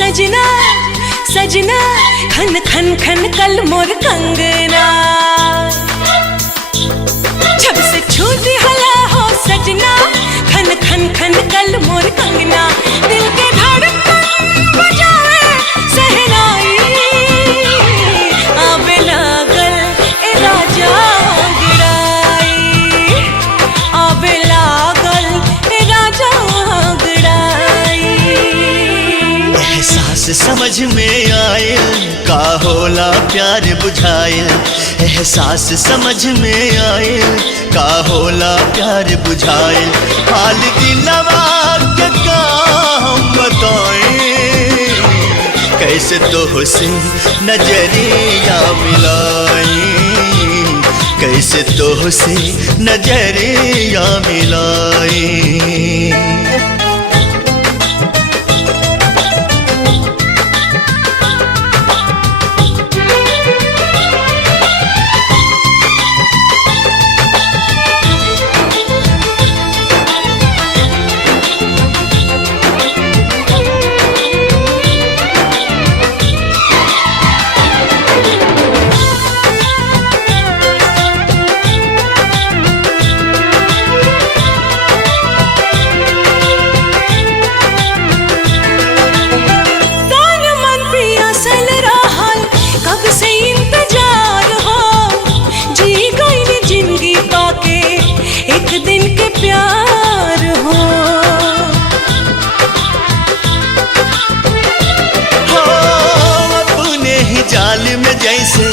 सजना सजना खन खन खन कल मोर कंगना, जब से छूटी हला हो सजना खन खन खन कल मोर कंगना। दिल के धड़कन बजाए सहनाई, आवे लागल ए राजा अंगड़ाई, आवे लागल ए राजा अंगड़ाई। एहसास समझ में आयल का होला प्यार बुझायल, एहसास समझ में आयल का होला प्यार बुझायल। हाल दिलवा के का हम बताएं, कैसे तो से नजरिया मिलाएं, कैसे तो से नजरिया मिलाएं। दिन के प्यार हो अपने ही जाल में जैसे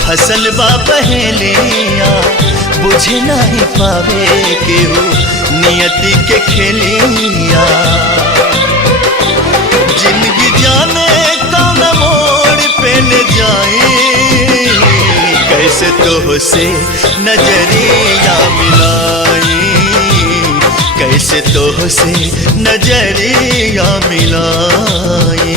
फसल बा पहेलिया, बुझे नहीं पावे केहू नियति के खेलिया। जिंदगी जाने कौन मोड़ पे ले जाए, कैसे तो से नजरिया मिलाए, कैसे तो से नजरिया मिलाए।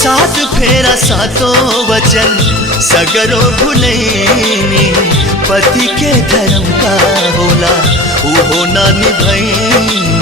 साथ फेरा सातों वचन सगरो भुलैनी, पति के धर्म का होला उहो ना निभैनी।